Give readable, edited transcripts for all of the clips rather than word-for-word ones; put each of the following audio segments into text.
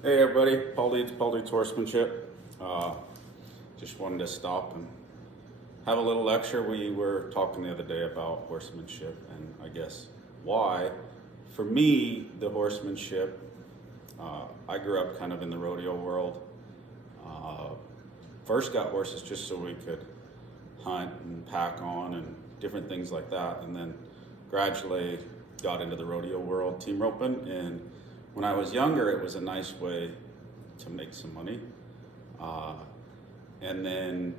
Hey everybody, Paul Deeds Horsemanship. Just wanted to stop and have a little lecture. We were talking the other day about horsemanship and I guess why. For me, the horsemanship, I grew up kind of in the rodeo world. Uh, First got horses just so we could hunt and pack on and different things like that. And then gradually got into the rodeo world, team roping. And when I was younger, it was a nice way to make some money. Uh, and then,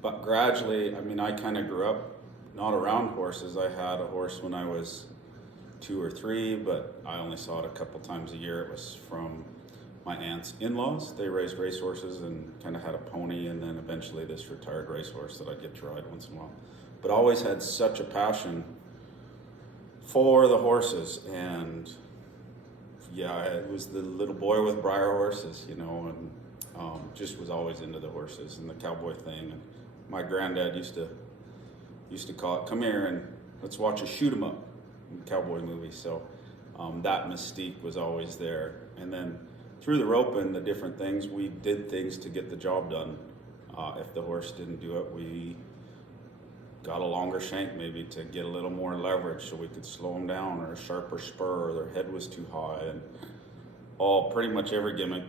but gradually, I kind of grew up not around horses. I had a horse when I was 2 or 3, but I only saw it a couple times a year. It was from my aunt's in-laws. They raised racehorses and kind of had a pony, and then eventually this retired racehorse that I get to ride once in a while. But always had such a passion for the horses, and yeah, it was the little boy with briar horses, and just was always into the horses and the cowboy thing. And my granddad used to call it, "Come here and let's watch a shoot 'em up," cowboy movie. So that mystique was always there. And then through the roping, the different things, we did things to get the job done. If the horse didn't do it, we got a longer shank maybe to get a little more leverage so we could slow them down, or a sharper spur, or their head was too high, and pretty much every gimmick.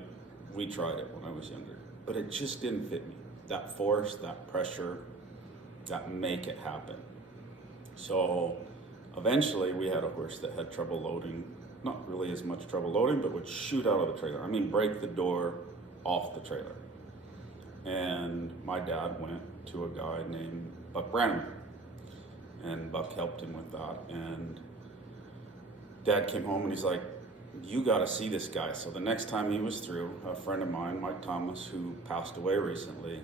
We tried it when I was younger, but it just didn't fit me. That force, that pressure, that make it happen. So eventually we had a horse that had trouble loading, not really as much trouble loading, but would shoot out of the trailer. Break the door off the trailer. And my dad went to a guy named Brannaman, and Buck helped him with that. And Dad came home and he's like, "You got to see this guy." So the next time he was through, a friend of mine, Mike Thomas, who passed away recently,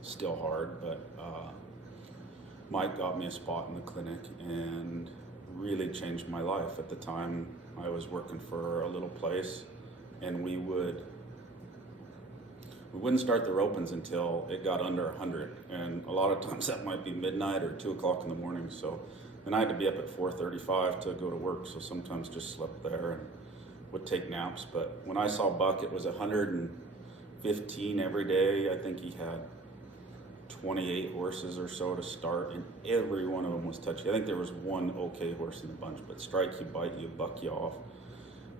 still hard, but Mike got me a spot in the clinic and really changed my life. At the time, I was working for a little place, and we wouldn't start the ropings until it got under 100, and a lot of times that might be midnight or 2 o'clock in the morning. So then I had to be up at 4:35 to go to work, so sometimes just slept there and would take naps. But when I saw Buck, it was 115 every day. I think he had 28 horses or so to start, and every one of them was touchy. I think there was one okay horse in the bunch, but strike you, bite you, buck you off.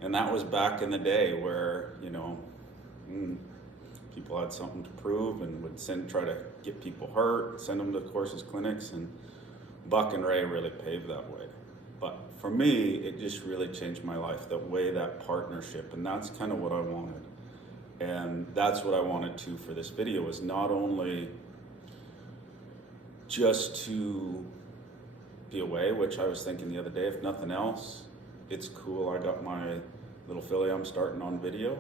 And that was back in the day where, people had something to prove and would try to get people hurt, send them to horses clinics, and Buck and Ray really paved that way. But for me, it just really changed my life, the way that partnership, and that's kind of what I wanted. And that's what I wanted to for this video, is not only just to be away, which I was thinking the other day, if nothing else, it's cool. I got my little filly I'm starting on video,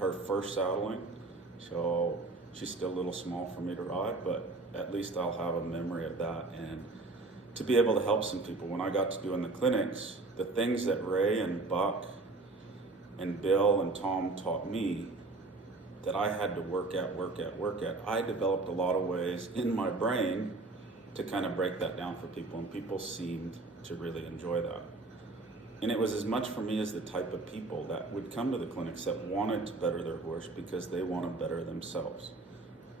her first saddling. So she's still a little small for me to ride, but at least I'll have a memory of that. And to be able to help some people, when I got to doing the clinics, the things that Ray and Buck and Bill and Tom taught me that I had to work at, I developed a lot of ways in my brain to kind of break that down for people, and people seemed to really enjoy that. And it was as much for me as the type of people that would come to the clinics that wanted to better their horse because they want to better themselves.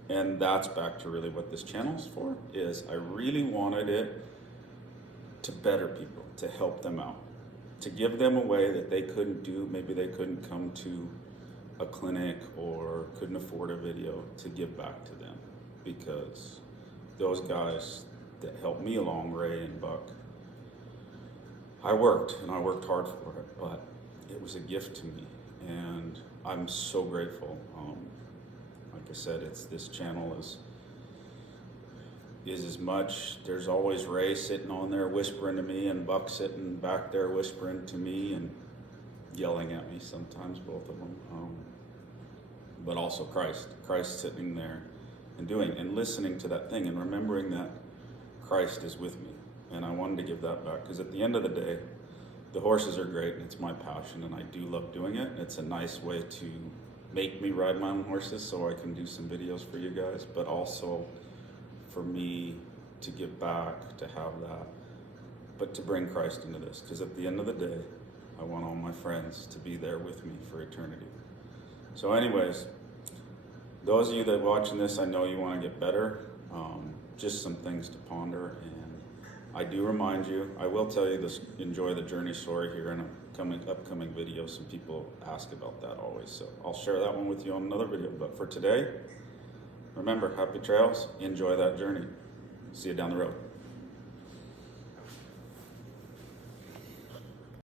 And that's back to really what this channel's for, is I really wanted it to better people, to help them out, to give them a way that they couldn't do. Maybe they couldn't come to a clinic or couldn't afford a video, to give back to them. Because those guys that helped me along, Ray and Buck, I worked hard for it, but it was a gift to me, and I'm so grateful. Like I said, this channel is as much. There's always Ray sitting on there whispering to me, and Buck sitting back there whispering to me and yelling at me sometimes, both of them. But also Christ sitting there and listening to that thing and remembering that Christ is with me. And I wanted to give that back, because at the end of the day, the horses are great and it's my passion and I do love doing it. It's a nice way to make me ride my own horses so I can do some videos for you guys, but also for me to give back, to have that, but to bring Christ into this. Because at the end of the day, I want all my friends to be there with me for eternity. So anyways, those of you that are watching this, I know you want to get better. Just some things to ponder, and I do remind you, I will tell you this, enjoy the journey story here in a upcoming video. Some people ask about that always, so I'll share that one with you on another video. But for today, remember, happy trails, enjoy that journey. See you down the road.